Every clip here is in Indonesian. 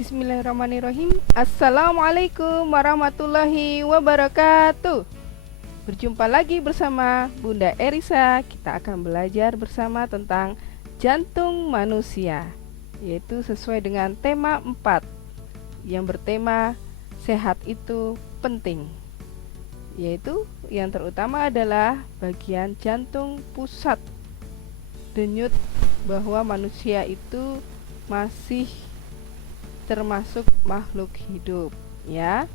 Bismillahirrahmanirrahim. Assalamualaikum warahmatullahi wabarakatuh. Berjumpa lagi bersama Bunda Erisa. Kita akan belajar bersama tentang jantung manusia, yaitu sesuai dengan tema 4 yang bertema sehat itu penting, yaitu yang terutama adalah bagian jantung pusat denyut, bahwa manusia itu masih termasuk makhluk hidup, ya.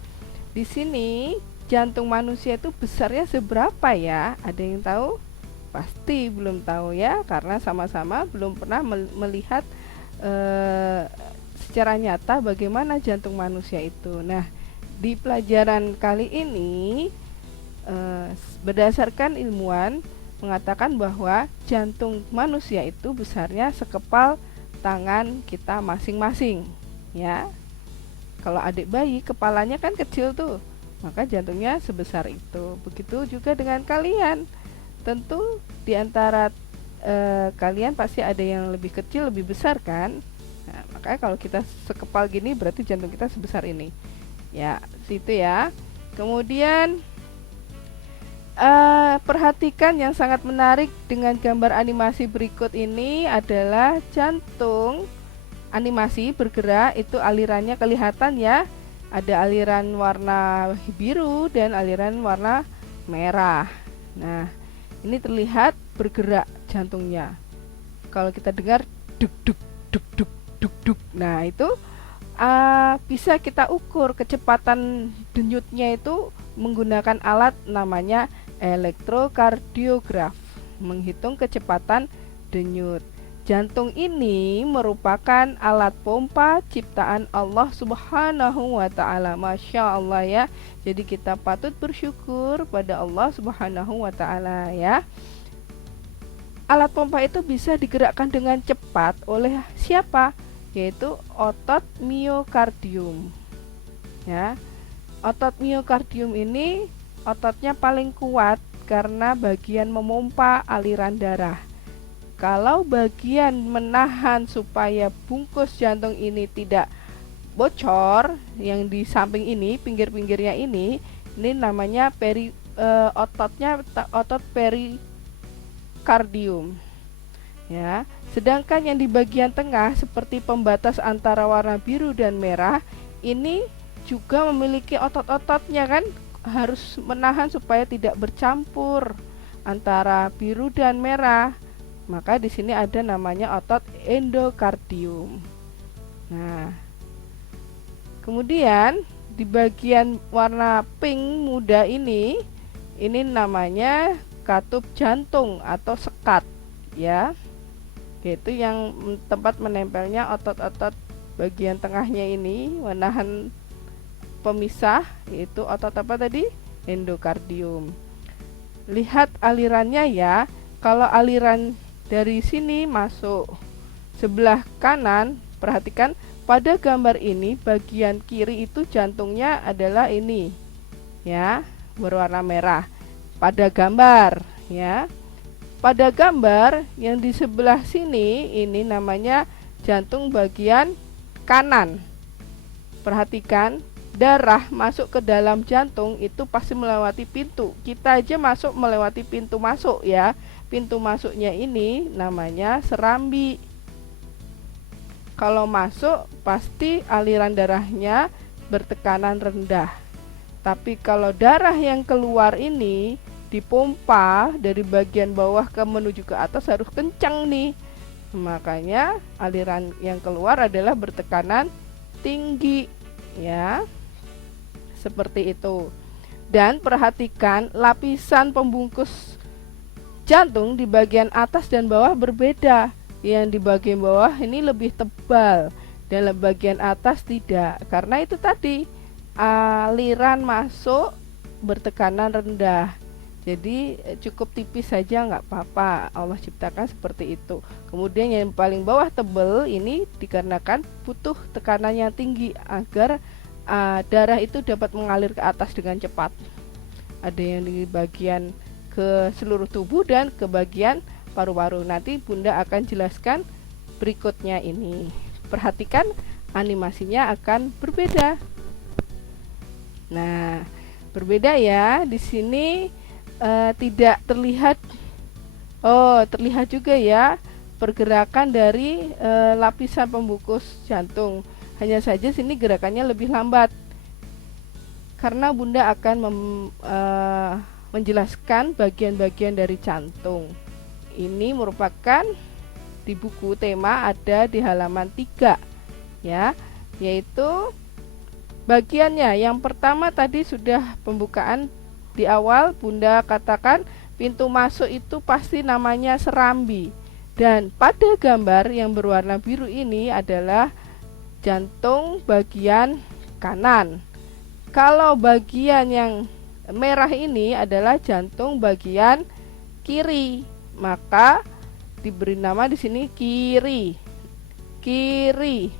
Di sini jantung manusia itu besarnya seberapa ya? Ada yang tahu? Pasti belum tahu ya, karena sama-sama belum pernah melihat secara nyata bagaimana jantung manusia itu. Nah, di pelajaran kali ini berdasarkan ilmuwan mengatakan bahwa jantung manusia itu besarnya sekepal tangan kita masing-masing. Ya, kalau adik bayi kepalanya kan kecil tuh, maka jantungnya sebesar itu. Begitu juga dengan kalian. Tentu di antara kalian pasti ada yang lebih kecil, lebih besar kan. Nah, makanya kalau kita sekepal gini berarti jantung kita sebesar ini. Ya, situ ya. Kemudian perhatikan yang sangat menarik dengan gambar animasi berikut ini adalah jantung. Animasi bergerak itu alirannya kelihatan ya. Ada aliran warna biru dan aliran warna merah. Nah, ini terlihat bergerak jantungnya. Kalau kita dengar duk duk duk duk duk duk. Nah, itu bisa kita ukur kecepatan denyutnya itu menggunakan alat namanya elektrokardiograf, menghitung kecepatan denyut. Jantung ini merupakan alat pompa ciptaan Allah Subhanahu wa Ta'ala. Masya Allah ya. Jadi kita patut bersyukur pada Allah Subhanahu wa Ta'ala ya. Alat pompa itu bisa digerakkan dengan cepat oleh siapa? Yaitu otot miokardium. Ya. Otot miokardium ini ototnya paling kuat karena bagian memompa aliran darah. Kalau bagian menahan supaya bungkus jantung ini tidak bocor, yang di samping ini, pinggir-pinggirnya ini namanya otot perikardium. Ya, sedangkan yang di bagian tengah seperti pembatas antara warna biru dan merah ini juga memiliki otot-ototnya kan, harus menahan supaya tidak bercampur antara biru dan merah. Maka di sini ada namanya otot endokardium. Nah, kemudian di bagian warna pink muda ini namanya katup jantung atau sekat, ya. Yaitu yang tempat menempelnya otot-otot bagian tengahnya ini menahan pemisah, yaitu otot apa tadi? Endokardium. Lihat alirannya ya. Kalau aliran dari sini masuk sebelah kanan, perhatikan pada gambar ini bagian kiri itu jantungnya adalah ini ya, berwarna merah pada gambar ya. Pada gambar yang di sebelah sini ini namanya jantung bagian kanan. Perhatikan, darah masuk ke dalam jantung itu pasti melewati pintu. Kita aja masuk melewati pintu masuk ya. Pintu masuknya ini namanya serambi. Kalau masuk pasti aliran darahnya bertekanan rendah. Tapi kalau darah yang keluar ini dipompa dari bagian bawah ke menuju ke atas harus kencang nih. Makanya aliran yang keluar adalah bertekanan tinggi ya. Seperti itu. Dan perhatikan lapisan pembungkus jantung di bagian atas dan bawah berbeda. Yang di bagian bawah ini lebih tebal dan bagian atas tidak. Karena itu tadi aliran masuk bertekanan rendah. Jadi cukup tipis saja nggak apa-apa. Allah ciptakan seperti itu. Kemudian yang paling bawah tebal ini dikarenakan butuh tekanan yang tinggi agar darah itu dapat mengalir ke atas dengan cepat. Ada yang di bagian ke seluruh tubuh dan ke bagian paru-paru. Nanti Bunda akan jelaskan berikutnya ini. Perhatikan animasinya akan berbeda. Nah, berbeda ya. Di sini tidak terlihat. Oh, terlihat juga ya pergerakan dari lapisan pembungkus jantung. Hanya saja sini gerakannya lebih lambat. Karena Bunda akan menjelaskan bagian-bagian dari jantung. Ini merupakan di buku tema ada di halaman 3 ya, yaitu bagiannya. Yang pertama tadi sudah pembukaan di awal, Bunda katakan pintu masuk itu pasti namanya serambi. Dan pada gambar yang berwarna biru ini adalah jantung bagian kanan. Kalau bagian yang merah ini adalah jantung bagian kiri, maka diberi nama di sini kiri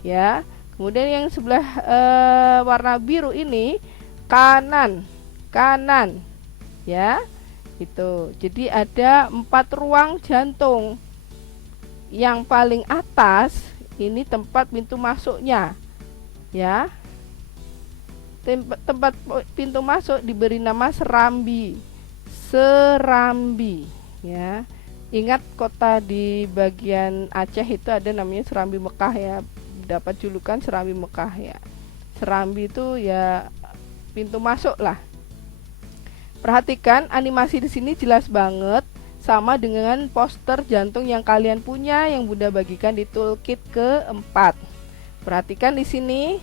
ya. Kemudian yang sebelah warna biru ini kanan ya, itu. Jadi ada 4 ruang jantung. Yang paling atas ini tempat pintu masuknya ya. Tempat pintu masuk diberi nama serambi ya. Ingat kota di bagian Aceh itu ada namanya Serambi Mekah ya, dapat julukan Serambi Mekah ya. Serambi itu ya pintu masuk lah. Perhatikan animasi di sini jelas banget, sama dengan poster jantung yang kalian punya yang Bunda bagikan di toolkit keempat. Perhatikan di sini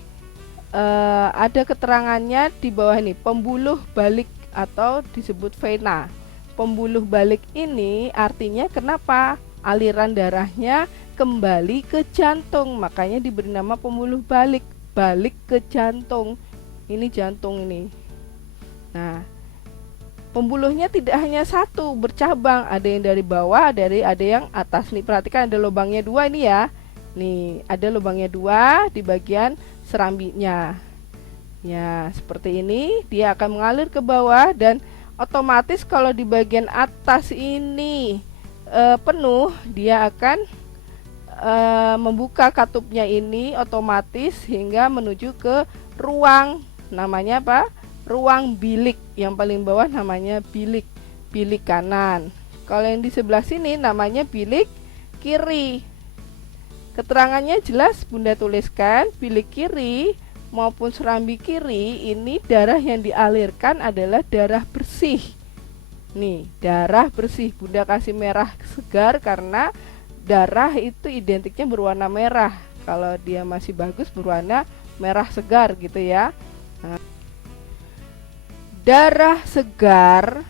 ada keterangannya di bawah ini, pembuluh balik atau disebut vena. Pembuluh balik ini artinya kenapa aliran darahnya kembali ke jantung, makanya diberi nama pembuluh balik ke jantung. Ini jantung ini. Nah, pembuluhnya tidak hanya satu, bercabang, ada yang dari bawah, ada yang atas nih. Perhatikan ada lubangnya 2 ini ya. Nih, ada lubangnya 2 di bagian serambinya. Ya, seperti ini, dia akan mengalir ke bawah dan otomatis kalau di bagian atas ini penuh, dia akan membuka katupnya ini otomatis hingga menuju ke ruang, namanya apa? Ruang bilik. Yang paling bawah namanya bilik kanan. Kalau yang di sebelah sini namanya bilik kiri. Keterangannya jelas Bunda tuliskan, bilik kiri maupun serambi kiri ini darah yang dialirkan adalah darah bersih. Nih, darah bersih. Bunda kasih merah segar karena darah itu identiknya berwarna merah. Kalau dia masih bagus berwarna merah segar gitu ya. Nah, darah segar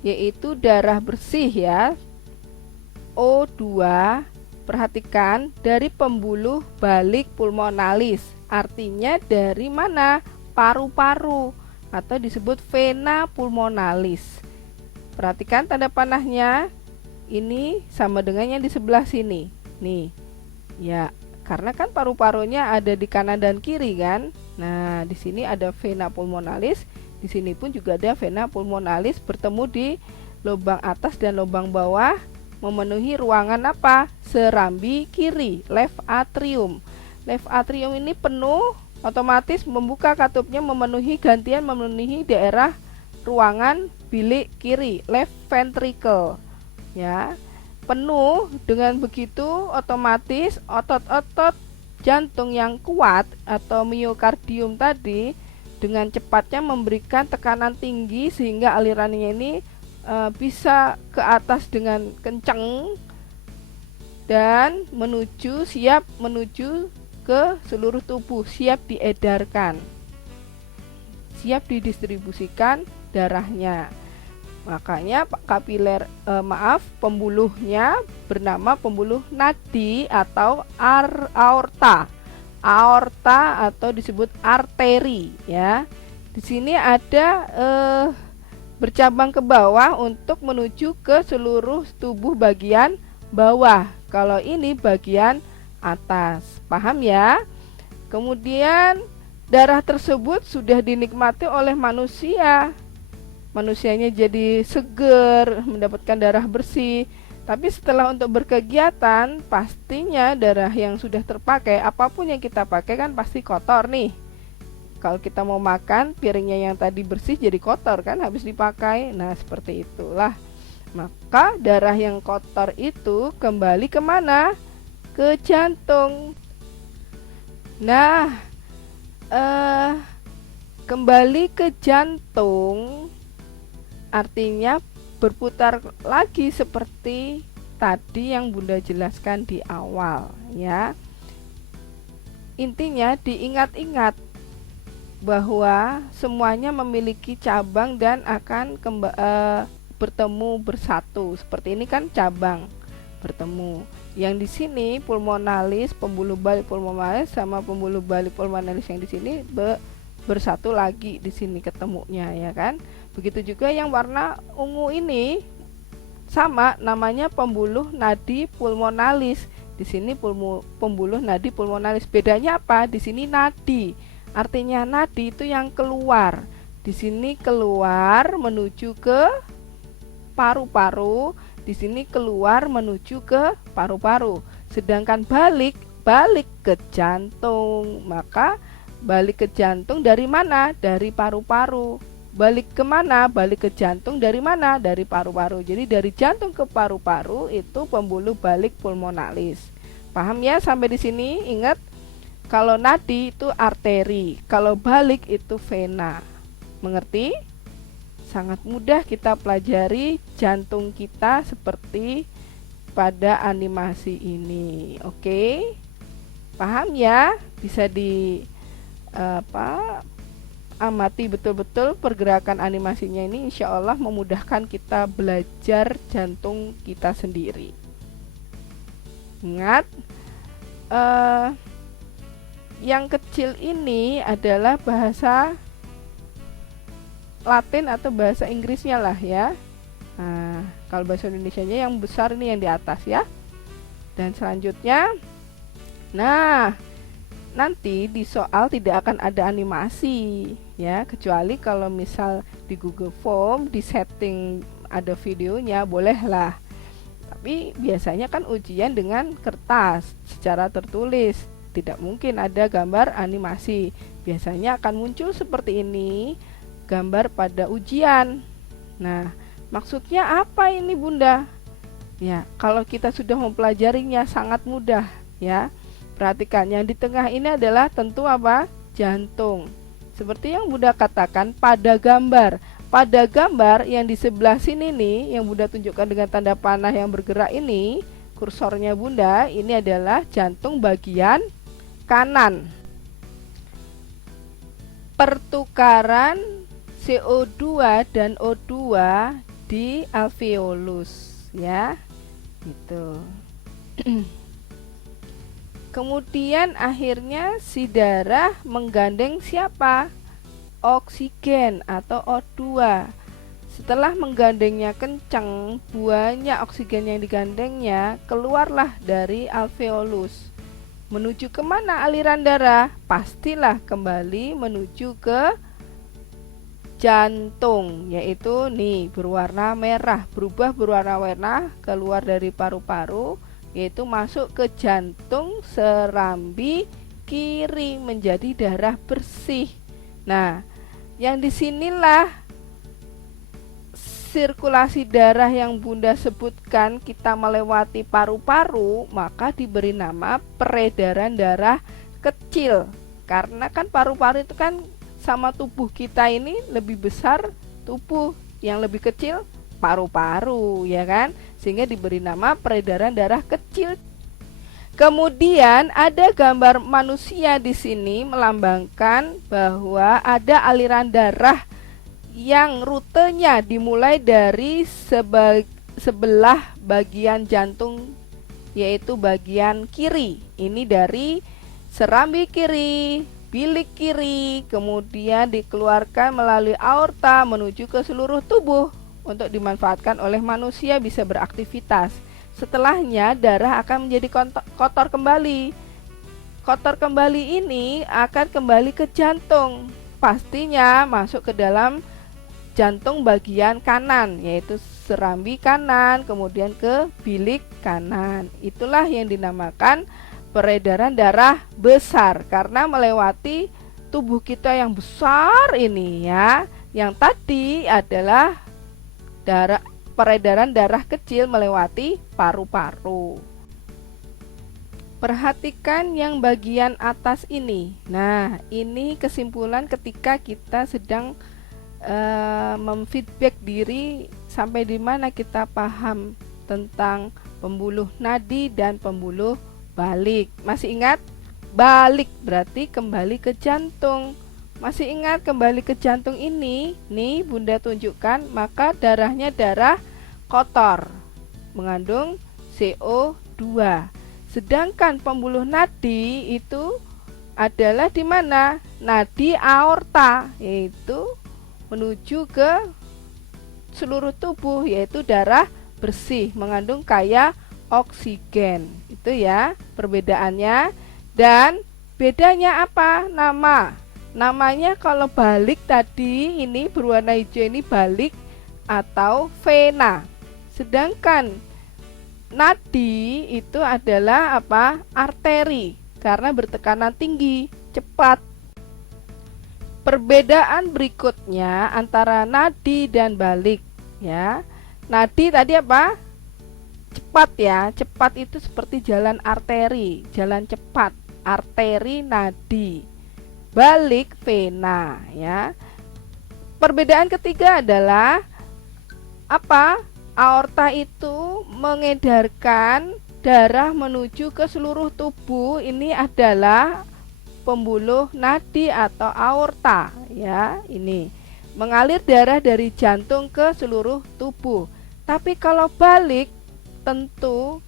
yaitu darah bersih ya, O2. Perhatikan dari pembuluh balik pulmonalis, artinya dari mana? Paru-paru atau disebut vena pulmonalis. Perhatikan tanda panahnya, ini sama dengan yang di sebelah sini. Nih, ya karena kan paru-parunya ada di kanan dan kiri kan. Nah, di sini ada vena pulmonalis, di sini pun juga ada vena pulmonalis bertemu di lubang atas dan lubang bawah, memenuhi ruangan apa? Serambi kiri, left atrium. Left atrium ini penuh, otomatis membuka katupnya memenuhi daerah ruangan bilik kiri, left ventricle. Ya, penuh. Dengan begitu otomatis otot-otot jantung yang kuat atau miokardium tadi dengan cepatnya memberikan tekanan tinggi sehingga alirannya ini bisa ke atas dengan kencang dan siap menuju ke seluruh tubuh, siap diedarkan, siap didistribusikan darahnya. Makanya pembuluhnya bernama pembuluh nadi atau aorta atau disebut arteri ya. Di sini ada bercabang ke bawah untuk menuju ke seluruh tubuh bagian bawah. Kalau ini bagian atas. Paham ya? Kemudian darah tersebut sudah dinikmati oleh manusia. Manusianya jadi seger, mendapatkan darah bersih. Tapi setelah untuk berkegiatan, pastinya darah yang sudah terpakai, apapun yang kita pakai kan pasti kotor nih. Kalau kita mau makan, piringnya yang tadi bersih jadi kotor kan, habis dipakai. Nah, seperti itulah. Maka darah yang kotor itu kembali kemana? Ke jantung. Nah, kembali ke jantung artinya berputar lagi seperti tadi yang Bunda jelaskan di awal, ya. Intinya diingat-ingat bahwa semuanya memiliki cabang dan akan bertemu bersatu. Seperti ini kan cabang bertemu. Yang di sini pulmonalis, pembuluh balik pulmonalis sama pembuluh balik pulmonalis yang di sini bersatu lagi di sini ketemunya, ya kan. Begitu juga yang warna ungu ini sama, namanya pembuluh nadi pulmonalis. Di sini pembuluh nadi pulmonalis. Bedanya apa? Di sini nadi. Artinya nadi itu yang keluar. Di sini keluar menuju ke paru-paru, di sini keluar menuju ke paru-paru. Sedangkan balik ke jantung. Maka balik ke jantung dari mana? Dari paru-paru. Balik ke mana? Balik ke jantung dari mana? Dari paru-paru. Jadi dari jantung ke paru-paru itu pembuluh balik pulmonalis. Paham ya sampai di sini? Ingat, kalau nadi itu arteri, kalau balik itu vena. Mengerti? Sangat mudah kita pelajari jantung kita seperti pada animasi ini. Oke? Paham ya? Bisa amati betul-betul pergerakan animasinya ini, insya Allah memudahkan kita belajar jantung kita sendiri. Ingat, yang kecil ini adalah bahasa Latin atau bahasa Inggrisnya lah ya. Nah, kalau bahasa Indonesianya yang besar ini yang di atas ya. Dan selanjutnya, nah, nanti di soal tidak akan ada animasi ya, kecuali kalau misal di Google Form di setting ada videonya, bolehlah. Tapi biasanya kan ujian dengan kertas secara tertulis, tidak mungkin ada gambar animasi. Biasanya akan muncul seperti ini, gambar pada ujian. Nah, maksudnya apa ini Bunda? Ya, kalau kita sudah mempelajarinya sangat mudah ya. Perhatikan, yang di tengah ini adalah tentu apa? Jantung. Seperti yang Bunda katakan pada gambar. Pada gambar yang di sebelah sini nih, yang Bunda tunjukkan dengan tanda panah yang bergerak ini, kursornya Bunda, ini adalah jantung bagian kanan. Pertukaran CO2 dan O2 di alveolus ya. Gitu. Kemudian akhirnya si darah menggandeng siapa? Oksigen atau O2. Setelah menggandengnya kencang, banyak oksigen yang digandengnya, keluarlah dari alveolus. Menuju kemana aliran darah? Pastilah kembali menuju ke jantung, yaitu nih berwarna merah, berubah berwarna merah, keluar dari paru-paru, yaitu masuk ke jantung serambi kiri menjadi darah bersih. Nah, yang disinilah sirkulasi darah yang Bunda sebutkan, kita melewati paru-paru, maka diberi nama peredaran darah kecil. Karena kan paru-paru itu kan sama tubuh kita ini lebih besar tubuh, yang lebih kecil paru-paru, ya kan? Sehingga diberi nama peredaran darah kecil. Kemudian ada gambar manusia di sini melambangkan bahwa ada aliran darah yang rutenya dimulai dari sebelah bagian jantung, yaitu bagian kiri. Ini dari serambi kiri, bilik kiri, kemudian dikeluarkan melalui aorta menuju ke seluruh tubuh untuk dimanfaatkan oleh manusia bisa beraktivitas. Setelahnya darah akan menjadi kotor kembali. Kotor kembali ini akan kembali ke jantung. Pastinya masuk ke dalam jantung bagian kanan, yaitu serambi kanan, kemudian ke bilik kanan. Itulah yang dinamakan peredaran darah besar karena melewati tubuh kita yang besar ini ya. Yang tadi adalah peredaran darah kecil melewati paru-paru. Perhatikan yang bagian atas ini. Nah, ini kesimpulan ketika kita sedang memfeedback diri sampai di mana kita paham tentang pembuluh nadi dan pembuluh balik. Masih ingat? Balik berarti kembali ke jantung. Masih ingat kembali ke jantung ini? Nih Bunda tunjukkan, maka darahnya darah kotor, mengandung CO2. Sedangkan pembuluh nadi itu adalah di mana? Nadi aorta, yaitu menuju ke seluruh tubuh, yaitu darah bersih, mengandung kaya oksigen. Itu ya perbedaannya. Dan bedanya apa? Namanya kalau balik tadi ini berwarna hijau ini balik atau vena. Sedangkan nadi itu adalah apa? Arteri, karena bertekanan tinggi, cepat. Perbedaan berikutnya antara nadi dan balik ya. Nadi tadi apa? Cepat ya. Cepat itu seperti jalan arteri, jalan cepat, arteri nadi. Balik vena ya. Perbedaan ketiga adalah apa? Aorta itu mengedarkan darah menuju ke seluruh tubuh. Ini adalah pembuluh nadi atau aorta ya. Ini mengalir darah dari jantung ke seluruh tubuh. Tapi kalau balik tentu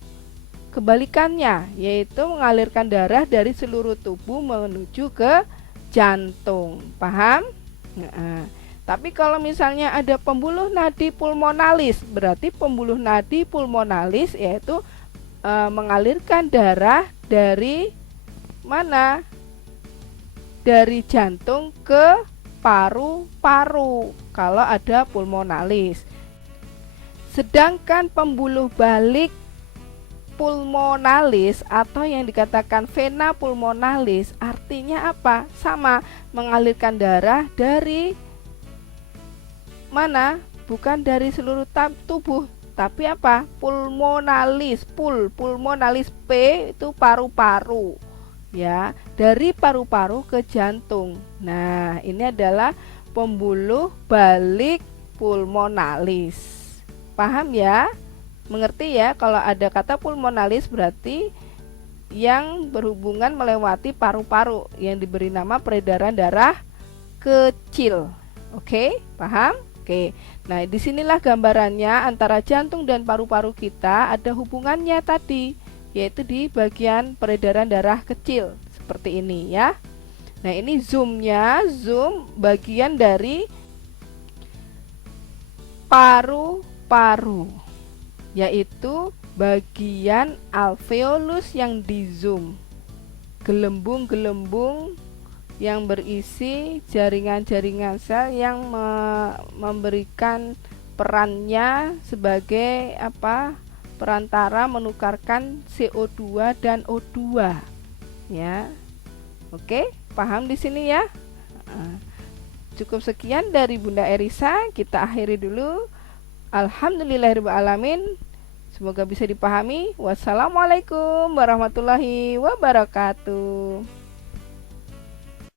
kebalikannya, yaitu mengalirkan darah dari seluruh tubuh menuju ke jantung. Paham? Nah, tapi kalau misalnya ada pembuluh nadi pulmonalis, berarti pembuluh nadi pulmonalis yaitu mengalirkan darah dari mana? Dari jantung ke paru-paru kalau ada pulmonalis. Sedangkan pembuluh balik pulmonalis atau yang dikatakan vena pulmonalis artinya apa? Sama, mengalirkan darah dari mana? Bukan dari seluruh tubuh, tapi apa? Pulmonalis, pulmonalis P itu paru-paru. Ya, dari paru-paru ke jantung. Nah, ini adalah pembuluh balik pulmonalis. Paham ya? Mengerti ya? Kalau ada kata pulmonalis berarti yang berhubungan melewati paru-paru yang diberi nama peredaran darah kecil. Oke, paham? Oke. Nah, disinilah gambarannya antara jantung dan paru-paru kita ada hubungannya tadi, yaitu di bagian peredaran darah kecil seperti ini ya. Nah, ini zoomnya, zoom bagian dari paru-paru, yaitu bagian alveolus yang di zoom, gelembung-gelembung yang berisi jaringan-jaringan sel yang memberikan perannya sebagai apa? Perantara menukarkan CO2 dan O2 ya. Oke, paham di sini ya? Cukup sekian dari Bunda Erisa, kita akhiri dulu. Alhamdulillahirrahmanirrahim. Semoga bisa dipahami. Wassalamualaikum warahmatullahi wabarakatuh.